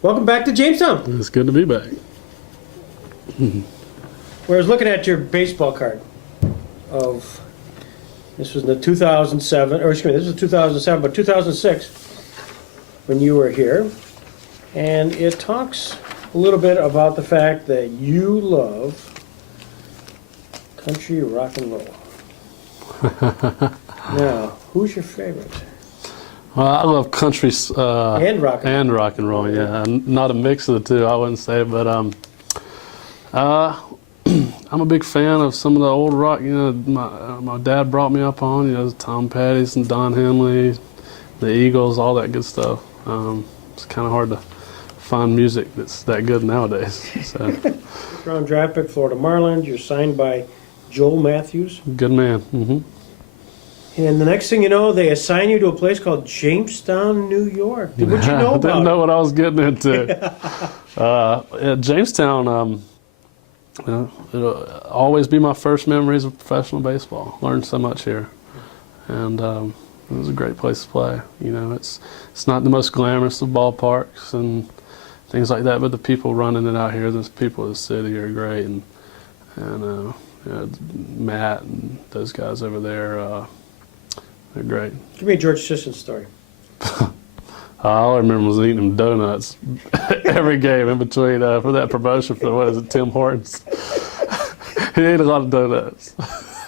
Welcome back to Jamestown. It's good to be back. Where I was looking at your baseball card of, this was in the 2007, or excuse me, this was 2007, but 2006 when you were here. And it talks a little bit about the fact that you love country rock and roll. Now, who's your favorite? Well, I love country And rock and roll. Yeah, not a mix of the two, I wouldn't say, but I'm a big fan of some of the old rock. You know, my dad brought me up on. You know, Tom Petty's and Don Henley, the Eagles, all that good stuff. It's kind of hard to find music that's that good nowadays. So. First-round draft pick, Florida Marlins. You're signed by Joel Matthews. Good man. Mm-hmm. And the next thing you know, they assign you to a place called Jamestown, New York. What you know about? I didn't know what I was getting into. At Jamestown, it'll always be my first memories of professional baseball. Learned so much here, and it was a great place to play. You know, it's not the most glamorous of ballparks and things like that, but the people running it out here, the people of the city are great, and you know, Matt and those guys over there. They're great. Give me a George Sisson story. All I remember was eating them donuts every game in between for that promotion for, what is it, Tim Hortons. He ate a lot of donuts.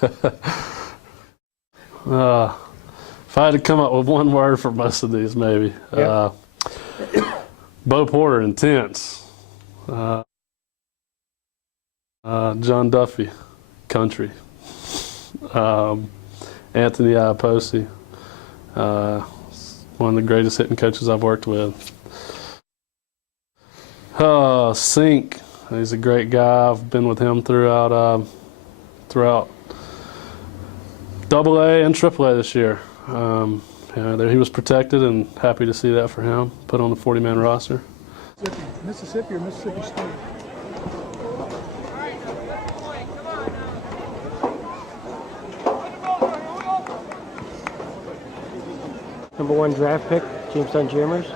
If I had to come up with one word for most of these, maybe. Yep. Bo Porter, intense. John Duffy, country. Anthony Iapoce, one of the greatest hitting coaches I've worked with. Sink, he's a great guy. I've been with him throughout AA and AAA this year. He was protected, and happy to see that for him. Put on the 40-man roster. Mississippi or Mississippi State? Number 1 draft pick, Jamestown Jammers.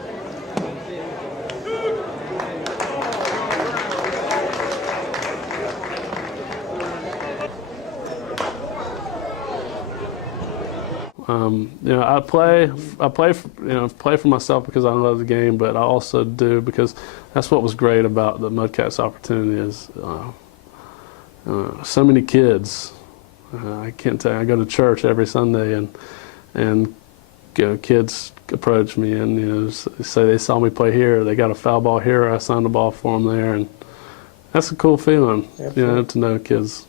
You know, I play for myself because I love the game, but I also do because that's what was great about the Mudcats opportunity is so many kids. I can't tell you, I go to church every Sunday and you know, kids approach me and, you know, say they saw me play here, they got a foul ball here, I signed the ball for them there, and that's a cool feeling. Absolutely. You know, to know kids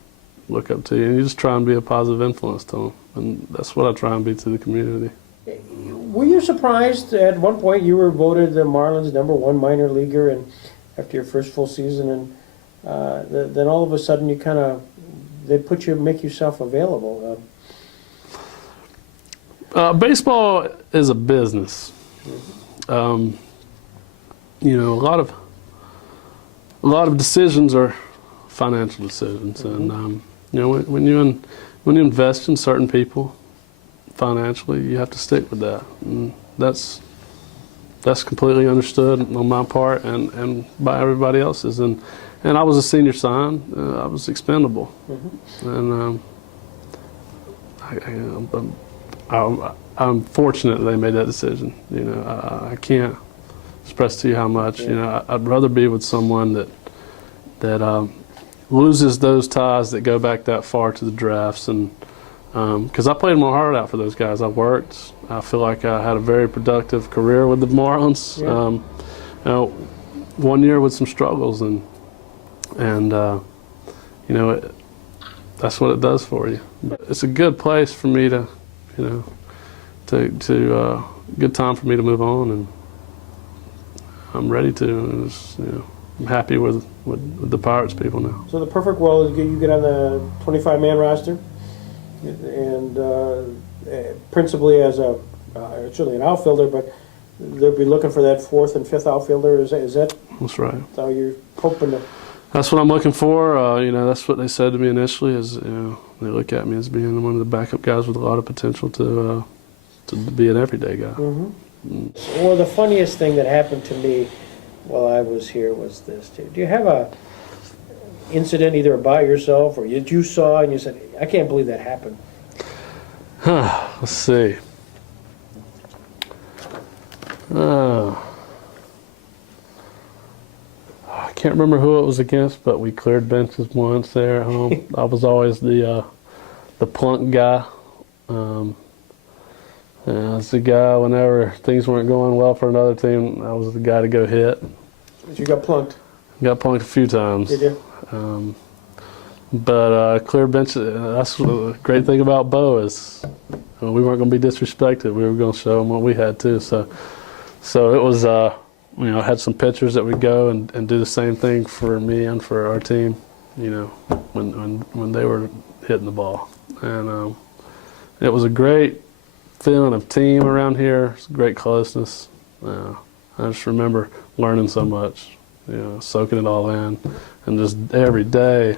look up to you, and you just try and be a positive influence to them, and that's what I try and be to the community. Were you surprised at one point you were voted the Marlins #1 minor leaguer, and after your first full season, and then all of a sudden they make yourself available? Baseball is a business. You know, a lot of decisions are financial decisions, and you know, when you invest in certain people financially, you have to stick with that, and that's completely understood on my part and by everybody else's. And I was a senior sign. I was expendable, and I'm fortunate that they made that decision. You know, I can't express to you how much. You know, I'd rather be with someone that loses those ties that go back that far to the drafts, and because I played my heart out for those guys. I worked. I feel like I had a very productive career with the Marlins. Yeah. You know, 1 year with some struggles, and you know, that's what it does for you. But it's a good place for me to, you know, good time for me to move on, and I'm ready to. And it's, you know, I'm happy with the Pirates people now. So the perfect world is you get on the 25-man roster, and principally as certainly an outfielder, but they'll be looking for that 4th and 5th outfielder. Is that? That's right. How you're hoping to? That's what I'm looking for. You know, that's what they said to me initially. Is, you know, they look at me as being one of the backup guys with a lot of potential to be an everyday guy. Well, the funniest thing that happened to me while I was here was this too. Do you have a incident either about yourself or that you saw and you said, I can't believe that happened? Let's see. I can't remember who it was against, but we cleared benches once there at home. I was always the plunk guy. I was the guy whenever things weren't going well for another team. I was the guy to go hit. But you got plunked. Got punked a few times. Did you? But clear benches, that's the great thing about Bo is we weren't going to be disrespected. We were going to show them what we had too. So it was, I had some pitchers that would go and do the same thing for me and for our team, when they were hitting the ball. And it was a great feeling of team around here. It's great closeness. I just remember learning so much, soaking it all in, and just every day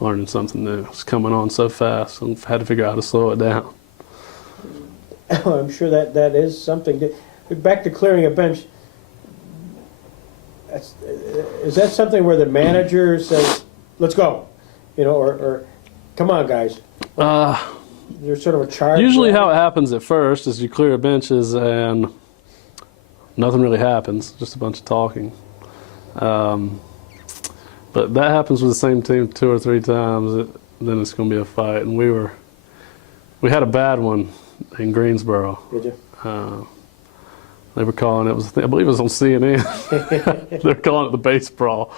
learning something new. It's coming on so fast, and had to figure out how to slow it down. I'm sure that is something. Back to clearing a bench. Is that something where the manager says, "Let's go," or "Come on, guys"? There's sort of a charge. Usually, how it happens at first is you clear benches and nothing really happens, just a bunch of talking. But that happens with the same team 2 or 3 times, then it's going to be a fight. And we had a bad one in Greensboro. Did you? They were calling it, I believe it was on CNN. They're calling it the base brawl.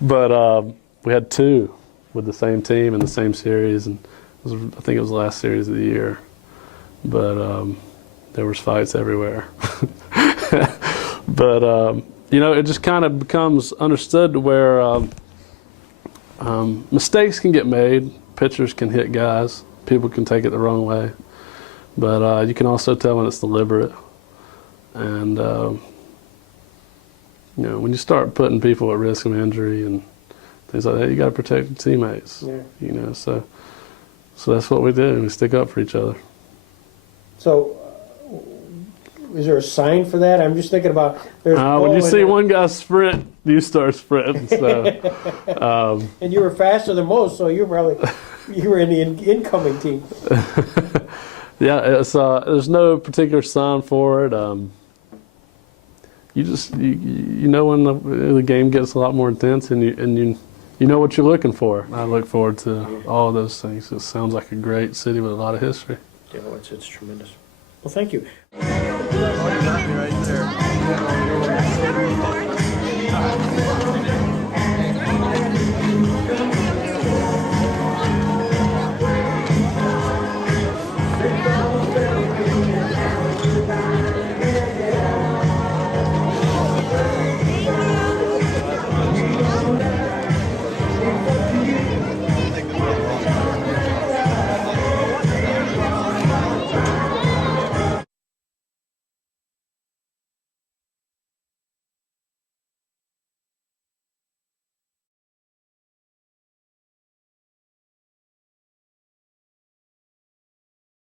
But we had 2 with the same team in the same series, and I think it was the last series of the year. But there was fights everywhere. But it just kind of becomes understood to where mistakes can get made. Pitchers can hit guys. People can take it the wrong way. But you can also tell when it's deliberate. And when you start putting people at risk of injury and things like that, you got to protect your teammates. Yeah. So that's what we do. We stick up for each other. So, is there a sign for that? I'm just thinking about. When you see one guy sprint, you start sprinting. So, and you were faster than most, so you were in the incoming team. Yeah, it's there's no particular sign for it. You just you know when the game gets a lot more intense, and you know what you're looking for. I look forward to all of those things. It sounds like a great city with a lot of history. Yeah, it's tremendous. Well, thank you. Oh, you got me right there.